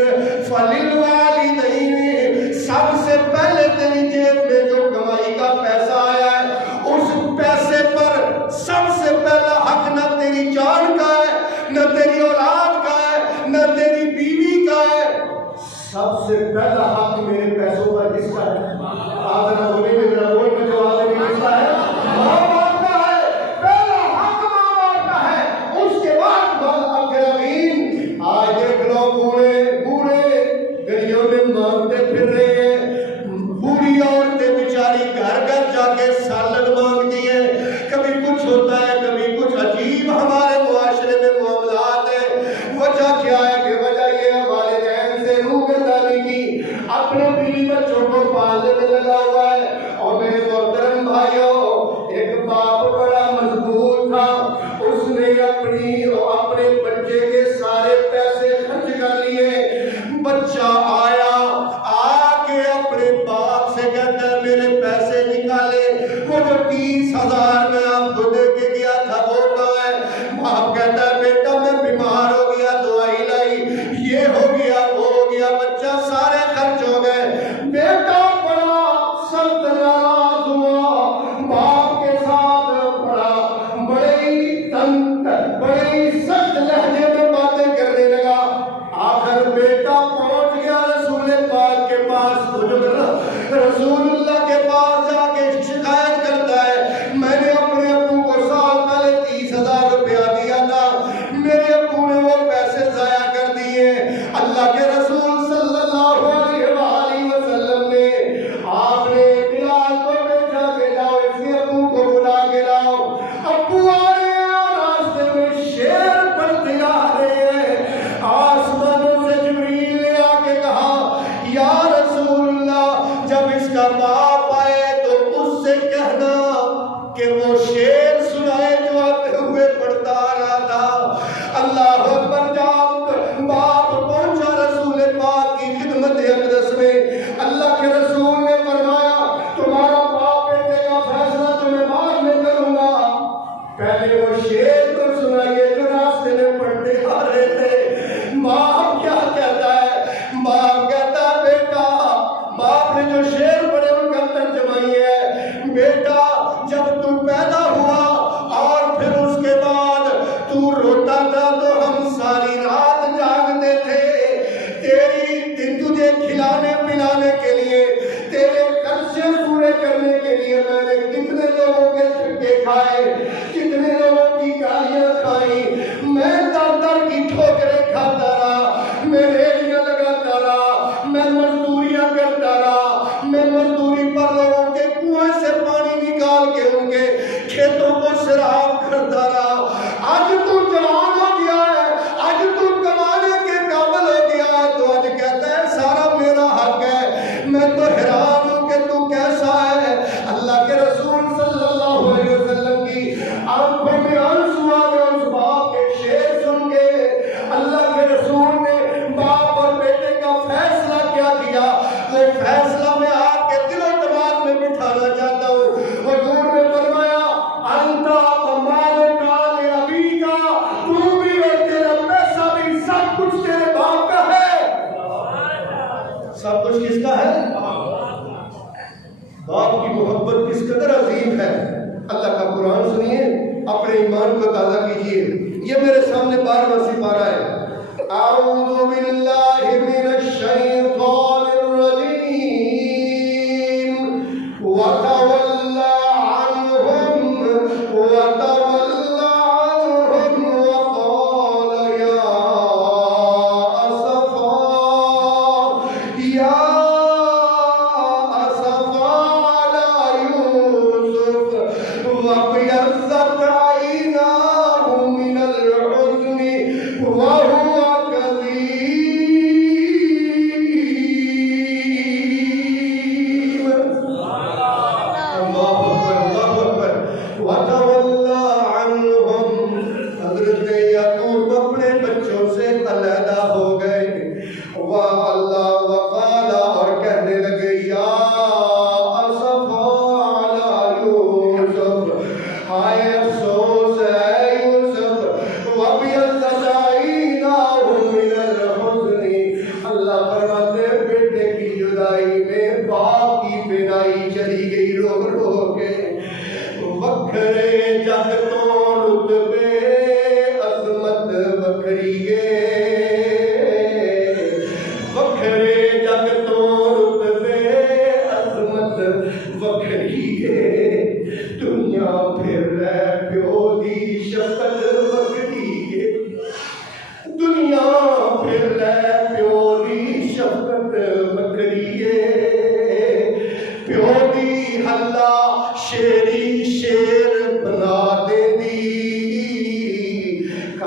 فللوالدین، سب سے پہلے تیری جیب میں جو کمائی کا پیسہ آیا ہے اس پیسے پر سب سے پہلا حق نہ تیری جان کا ہے، نہ تیری اولاد کا ہے، نہ تیری بیوی کا ہے، سب سے پہلا حق میرے پیسوں پر کس کا ہے؟ آدھر ہونے میں میرا بول میں جواب ہے کس کا ہے؟ ماں باپ کا ہے، پہلا حق ماں باپ کا ہے، اس کے بعد الاقربین۔ آج دیکھ لو بوڑھے گلیوں میں مانگتے پھر رہے ہیں، بوڑھی عورتیں بیچاری گھر گھر جا کے سالن مانگتی ہیں، کبھی کچھ ہوتا ہے کبھی کچھ، عجیب ہمارے معاشرے میں معاملات ہیں۔ وجہ کیا ہے کہ وجہ یہ ہے والدین سے روگردانی کی، اپنے بیوی بچوں کو پالنے میں لگا ہوا ہے۔ اور میرے محترم بھائیوں، ایک باپ بڑا مضبوط تھا، اس نے اپنے بچے کے سارے پیسے خرچ کر لیے۔ بچہ آیا، آ کے اپنے باپ سے کہتا ہے میرے پیسے نکالے، وہ جو 30,000 میں آپ کو دے کے گیا تھا وہ کہاں ہے؟ باپ کہتا ہے بیٹا میں بیمار ہو گیا، دوائی لائی، یہ ہو گیا وہ ہو گیا، بچہ سارے خرچ ہو گئے۔ بیٹا بڑا سخت ناراض ہوا، باپ کے ساتھ بڑے ہی سخت لہجے میں باتیں کرنے لگا۔ آخر بیٹا پہنچ گیا رسول پاک کے پاس، رسول اللہ کے پاس جا کے شکایت کرتا ہے میں نے اپنے ابو کو سال پہلے 30,000 روپیہ دیا تھا، میرے ابو نے وہ پیسے ضائع کر دیے۔ اللہ کے رسول صلی اللہ علیہ وآلہ وسلم نے آپ نے بلال کو بھیجا کہ جاؤ اس کے ابو کو بلا کے لاؤ۔ ابو آ رہے ہیں، راستے میں شیر پڑھتے آ رہے ہیں، آسمانوں سے جبریل نے آ کے کہا یا رسول اللہ جب اس کا باپ آئے تو اس سے کہنا کہ وہ شیر سنائے جو آتے ہوئے پڑھتا آ رہا تھا۔ اللہ اکبر، جب باپ پہنچا رسول پاک کی خدمت اقدس میں، اللہ کے رسول نے فرمایا تمہارا باپ بیٹے کا فیصلہ تو میں بعد میں کروں گا، پہلے وہ شیر کو سنائیے جو راستے میں پڑھتے آ رہے تھے۔ باپ کیا کہتا ہے؟ باپ کہتا ہے بیٹا، باپ نے جو شیر پڑھے ان کا ترجمہ یہ ہے بیٹا جب تو پیدا ہوا اور پھر اس کے بعد تو روتا تھا تو ہم ساری رات جاگتے تھے، تجھے کھلانے پلانے کے لیے، تیرے خرچے پورے کرنے کے لیے میں نے کتنے لوگوں کے چھکے کھائے، کتنے لوگوں کی گالیاں کھائی، میں در در کی ٹھوکریں کھاتا رہا، میں ریڑیاں لگاتا رہا، میں مزدوریاں کرتا رہا، میں مزدوری پر لوگوں کے کنویں سے پانی نکال کے ان کے کھیتوں کو سیراب کرتا رہا۔ آج تو جوان ہو گیا ہے، آج تو کمانے کے قابل ہو گیا ہے، تو آج کہتا ہے سارا میرا حق ہے۔ میں تو حیران ہوں کہ تو کیسا ہے۔ اللہ کے رسول صلی اللہ علیہ وسلم کی آنکھوں میں آنسو آ گئے اس باپ کے شعر سن کے۔ اللہ کے رسول نے باپ اور بیٹے کا فیصلہ کیا کیا، وہ فیصلہ میں آپ کے دل و دماغ میں بٹھانا چاہتا ہوں۔ حضور نے فرمایا انتا مالک ابی کا، تو بھی اور تیرا پیسہ بھی سب کچھ تیرے باپ کا ہے۔ سب کچھ کس کا ہے؟ باپ کی محبت کس قدر عظیم ہے۔ اللہ کا قرآن سنیے، اپنے ایمان کو تازہ کیجیے۔ یہ میرے سامنے 12واں سپارہ ہے۔ اعوذ باللہ من الشیطان الرجیم وتول عنہم وقال یا اسفا علی یوسف وابیضت عیناہ من الحزن وهو كظيم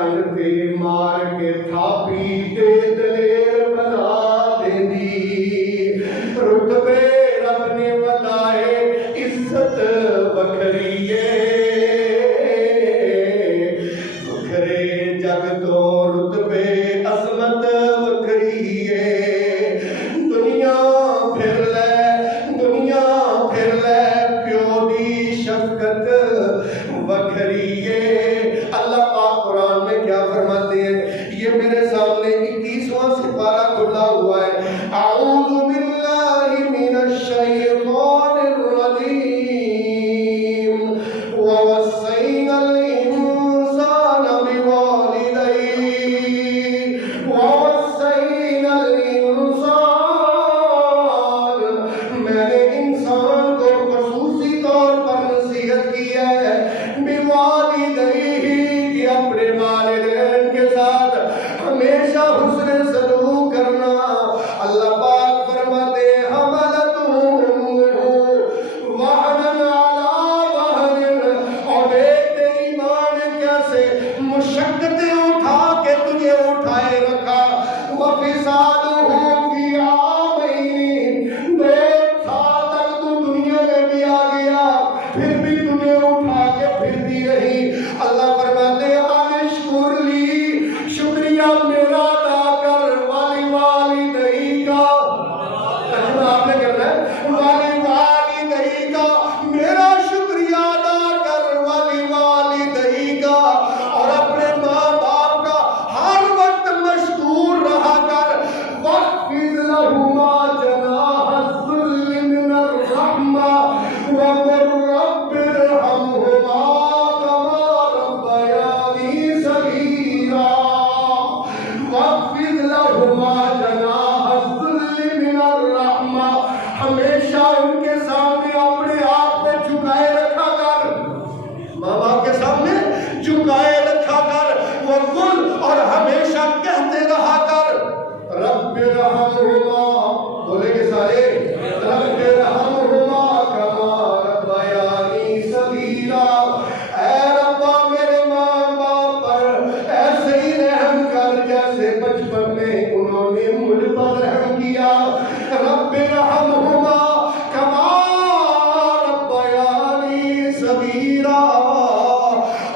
کن تے مار کے تھاپی تے دلیر بنا دیندی رتبے رب نے ودائے عزت وکھری وکھرے جگ تو رتبے عظمت وکھری دنیا پھر لے پیو دی شفقت وکھری اللہ پاک قرآن میں کیا فرماتے ہیں یہ میرے سامنے 21واں سپارہ کھلا ہوا ہے اعوذ باللہ من الشیطان الرجیم ووصینا الانسان بوالدیہ ووصینا الانسان میں نے انسان کو خصوصی طور پر نصیحت کی ہے بوالدیہ کہ اپنے والدین کے ساتھ ہمیشہ حسن سلوک کرنا اللہ پاک فرماتے ہیں حملتہ وہن علی وہن اور ایک ایمان کیسے مشقتیں اٹھا کے تجھے اٹھائے رکھا وفصالہ فی عامین 2 سال تک تو دنیا میں بھی آ گیا پھر بھی تجھے اٹھا کے پھرتی رہی اللہ فرماتے ہیں انشکر لی شکریہ میرا ادا کر والدیہ کا ترجمہ آپ نے کرنا ہے والدیہ کا میرا شکریہ ادا کر والدیہ کا اور اپنے ماں باپ کا ہر وقت مشکور رہا کر واخفض لہما جناح الذل من الرحمہ وقل رب ارحمہما کما ربیانی صغیرا واخفض لہما جناح الذل من الرحمہ ہمیشہ ان کے سامنے اپنے آپ کو جھکائے رکھا کر ماں باپ کے سامنے جھکائے رکھا کر وقل اور ہمیشہ کہتے رہا کر رب ارحمہما بولے گے سارے رب ارحمہما کما ربیانی صغیرا اے ربا میرے ماں باپ پر ایسے ہی رحم کر جیسے بچپن میں انہوں نے مجھ پر رحم کیا رب ارحمہما کما ربیانی صغیرا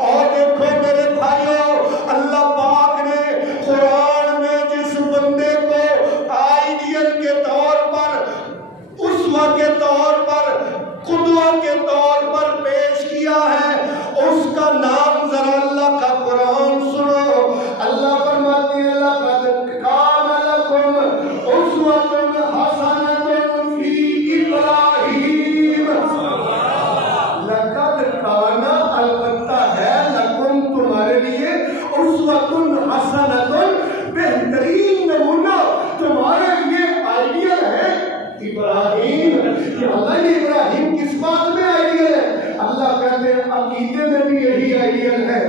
اور دیکھو میرے بھائیو اللہ پاک نے قرآن میں جس بندے کو آئیڈیل کے طور پر اسوہ کے طور پر قدوہ کے طور پر پیش کیا ہے اس کا نام ذرا اللہ کا قرآن سنو اللہ فرماتے ہیں لقد کان لکم اسوۃ حسنۃ فی ابراہیم لقد کان البتہ ہے لکم تمہارے لیے اسوۃ حسنۃ بہترین نمونہ تمہارے لیے آئیڈیل ہے ابراہیم کہ اللہ یہ ابراہیم کس بات میں آئیڈیل ہے اللہ کہتے ہیں عقیدے میں بھی یہی آئیڈیل ہے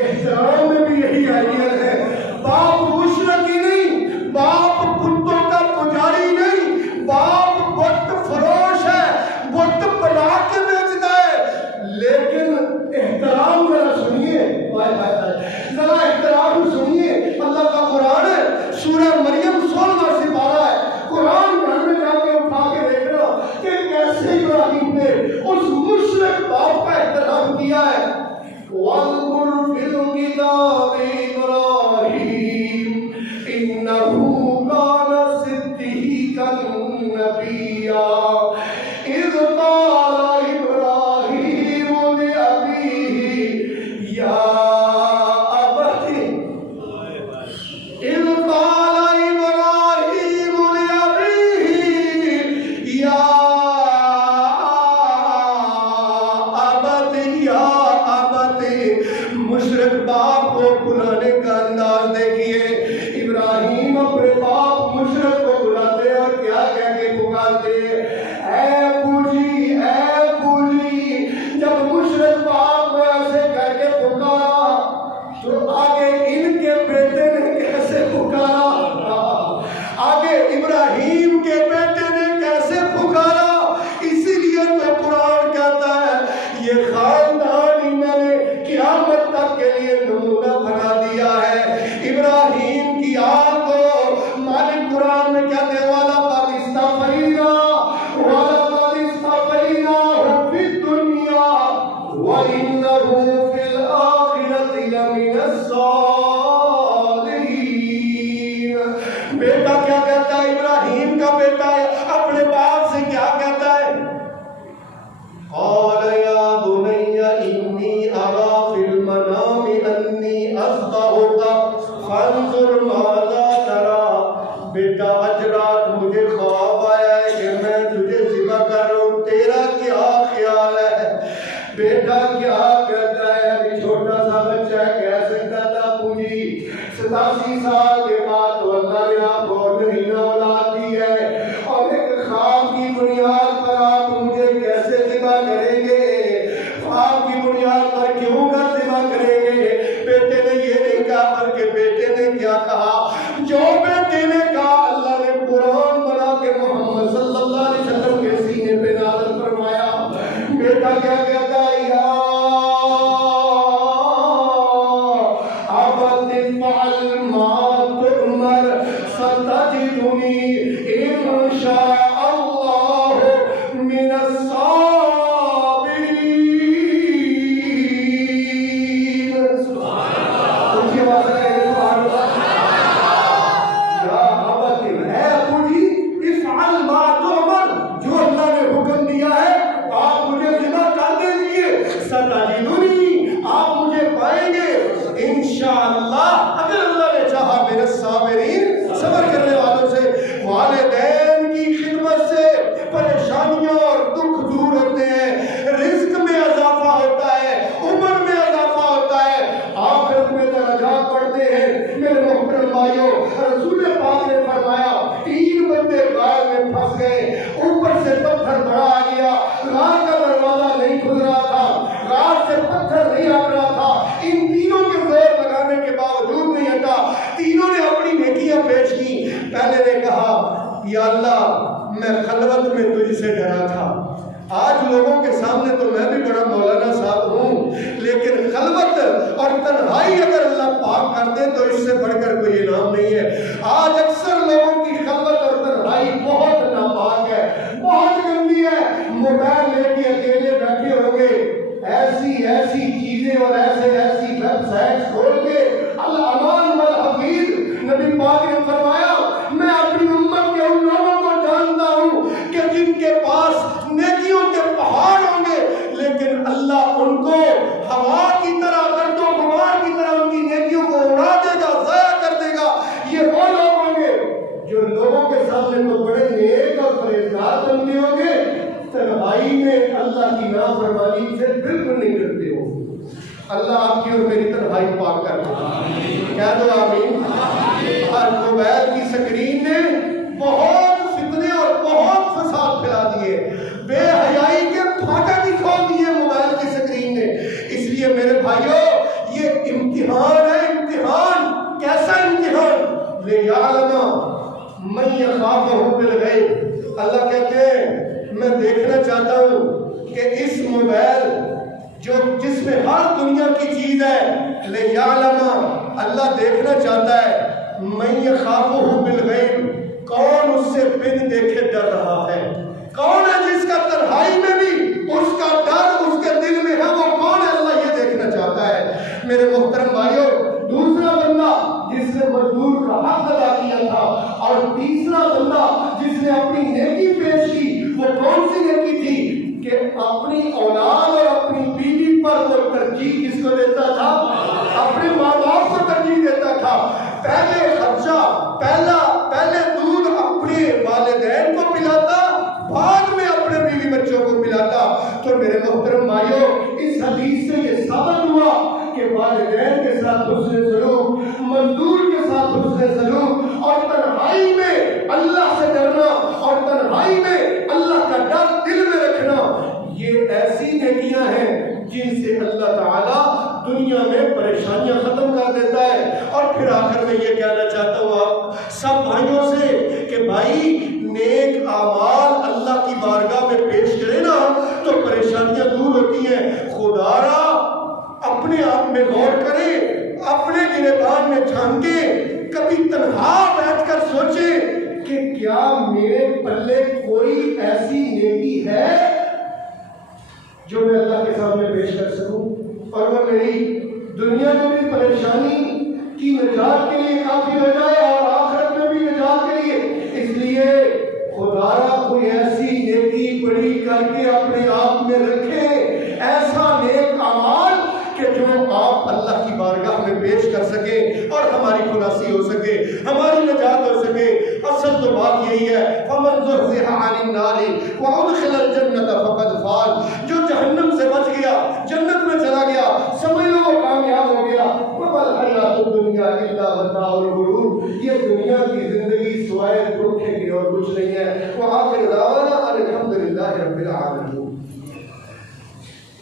احترام میں بھی یہی آئیڈیل ہے باپ مشرک ہی نہیں باپ بتوں کا پجاری نہیں باپ بت فروش ہے بت بنا کے بیچتا ہے لیکن احترام ذرا سنیے ذرا احترام سنیے اللہ کا قرآن ہے سورہ مریم 16واں سپارہ ہے قرآن گھر میں جا کے اٹھا کے دیکھنا کہ کیسے ابراہیم نے اس مشرک باپ کا احترام کیا ہے وَاذْكُرْ فِي الْكِتَابِ إِبْرَاهِيمَ إِنَّهُ كَانَ صِدِّيقًا نَبِيًّا إِذْ قَالَ إِبْرَاهِيمُ لِأَبِيهِ يَا یہ خاندان ہی میں نے قیامت تک کے لیے نمونہ بنا دیا ذبح ہوگا فانظر ماذا ترى، بیٹا آج رات مجھے خواب آیا ہے کہ میں تجھے ذبح کر رہا ہوں، تیرا کیا خیال ہے؟ بیٹا کیا کہتا ہے؟ ابھی چھوٹا سا بچہ ہے، کہہ سکتا تھا پوجی 87 سال کے بعد تو اللہ نے آپ کو نرینہ اولاد دی ہے، اور ایک خواب کی بنیاد پر آپ مجھے کیسے ذبح کریں گے؟ خواب کی بنیاد پر کیوں کر ذبح کریں گے؟ بیٹے نے یہ نہیں کہا، بلکہ بیٹے نے کیا کہا؟ جو بیٹے نے کہا اللہ نے قرآن بنا کے محمد صلی اللہ علیہ وسلم کے سینے پہ نازل فرمایا۔ بیٹا کیا کہتا ہے؟ یا ابت افعل ما تؤمر ستجدنی ان شاء اللہ من الصابرین۔ سبحان اللہ۔ یا ابت، اے ابو جی، افعل ما تؤمر، جو اللہ نے حکم دیا ہے آپ مجھے ذبح کر دیجئے، ستجدنی، آپ مجھے پائیں گے انشاءاللہ، اگر اللہ نے چاہا، من الصابرین، صبر کرنے والوں سے۔ والدین کی خدمت سے پریشانیاں اور دکھ دور ہوتے ہیں، رزق میں اضافہ ہوتا ہے، عمر میں اضافہ ہوتا ہے، آخرت میں درجات بڑھتے ہیں۔ میرے محترم بھائیوں، رسول پاک نے فرمایا 3 بندے غار میں پھنس گئے، اوپر سے پتھر بڑا آ گیا، غار کا دروازہ نہیں کھل رہا تھا، غار سے پتھر نہیں ہٹ رہا تھا، ان تینوں کے زور لگانے کے باوجود نہیں ہٹا۔ تینوں نے اپنی نیکیاں پیش کی۔ پہلے نے کہا یا اللہ میں خلوت میں تجھ سے ڈرا تھا، آج لوگوں کے سامنے تو میں بھی بڑا مولانا صاحب ہوں، لیکن خلوت اور تنہائی اگر اللہ پاک کر دے تو اس سے بڑھ کر کوئی انعام نہیں ہے۔ آج اکثر لوگوں کی خلوت اور تنہائی بہت ناپاک ہے، بہت گندی ہے۔ موبائل لے کے اکیلے بیٹھے ہوں گے، ایسی چیزیں اور ایسی ویب سائٹس کھول کے الامان والحفیظ، نبی پاک نے فرمایا میں اپنی امت کے ان لوگوں کو جانتا ہوں کہ جن کے پاس نیکیوں کے پہاڑ ہوں گے، لیکن اللہ ان کو ہوا کی طرح، گرد و غبار کی طرح ان کی نیکیوں کو اڑا دے گا، ضائع کر دے گا۔ یہ وہ لوگ ہوں گے جو لوگوں کے سامنے تو بڑے نیک اور پرہیزگار بنتے ہوں گے، تنہائی میں اللہ کی نافرمانی سے بالکل نہیں ڈرتے ہو۔ اللہ آپ کی اور میری تنہائی پاک کر دے، کہہ دو آمین۔ آج موبائل کی سکرین نے بہت فتنے اور بہت فساد پھیلا دیے، بے حیائی کے پھاٹک ہی کھول دیے موبائل کی سکرین نے۔ اس لیے میرے بھائیوں یہ امتحان ہے، امتحان۔ کیسا امتحان؟ لِيَعْلَمَ مَن يَخَافُهُ بِالْغَيْبِ۔ اللہ کہتے ہیں میں دیکھنا چاہتا ہوں کہ اس موبائل جس میں ہر دنیا کی چیز ہے، لِيَعْلَمَ، اللہ دیکھنا چاہتا ہے، مَن يَخَافُهُ بِالْغَيْبِ، کون اس سے بن دیکھے ڈر رہا ہے؟ کون ہے جس کا تنہائی میں بھی اس کا ڈر اس کے دل میں ہے؟ وہ کون ہے؟ اللہ یہ دیکھنا چاہتا ہے۔ میرے محترم بھائیوں، دوسرا بندہ جس نے مزدور کا حق ادا کیا تھا، اور تیسرا بندہ جس نے اپنی نیکی پیش کی، وہ کون سی نیکی تھی؟ کہ اپنی اولاد اور اپنی بیوی پر وہ ترجیح کس کو دیتا تھا؟ اپنے ماں باپ کو ترجیح دیتا تھا۔ پہلے خرچہ، پہلے دودھ اپنے والدین کو پلاتا، بعد میں اپنے بیوی بچوں کو پلاتا۔ تو میرے محترم بھائیوں، اس حدیث سے یہ ثابت ہوا کہ والدین کے ساتھ حسن سلوک، مزدور کے ساتھ حسن سلوک، اور تنہائی میں اللہ سے ڈرنا، اور تنہائی میں اللہ کا ڈر دل میں رکھنا، یہ ایسی نیکیاں ہیں جن سے اللہ تعالیٰ دنیا میں پریشانیاں ختم کر دیتا ہے۔ اور پھر آخر میں یہ کہنا چاہتا ہوں آپ سب بھائیوں سے کہ بھائی نیک اعمال اللہ کی بارگاہ میں پیش کرے نا تو پریشانیاں دور ہوتی ہیں۔ خدا را اپنے آپ میں غور کرے، اپنے گریبان میں جھانکے، کبھی تنہا بیٹھ کر سوچے کہ کیا میرے پلے کوئی ایسی نیکی ہے جو میں اللہ کے سامنے پیش کر سکوں، اور وہ میری دنیا میں بھی پریشانی کی نجات کے لیے کافی ہو جائے اور آخرت میں بھی نجات کے لیے۔ اس لیے خدا را کوئی ایسی نیکی بڑی کر کے اپنے آپ میں رکھے، ایسا نیک اعمال کہ جو آپ اللہ کی بارگاہ میں پیش کر اور ہماری خلاصی ہو سکے، ہماری نجات ہو سکے۔ اصل تو بات یہی ہے، فَمَنْ زُحْزِحَ عَنِ النَّارِ وَأُدْخِلَ الْجَنَّةَ فَقَدْ فَازَ، جو جہنم سے بچ گیا، جنت میں چلا گیا، سمجھ لو وہ کامیاب ہو گیا۔ وَمَا الْحَيَاةُ الدُّنْيَا إِلَّا مَتَاعُ الْغُرُورِ، یہ دنیا کی زندگی سوائے دھوکے کی اور کچھ نہیں ہے۔ وَآخِرُ دعوانا أَنِ الْحَمْدُ لِلَّهِ رَبِّ الْعَالَمِينَ۔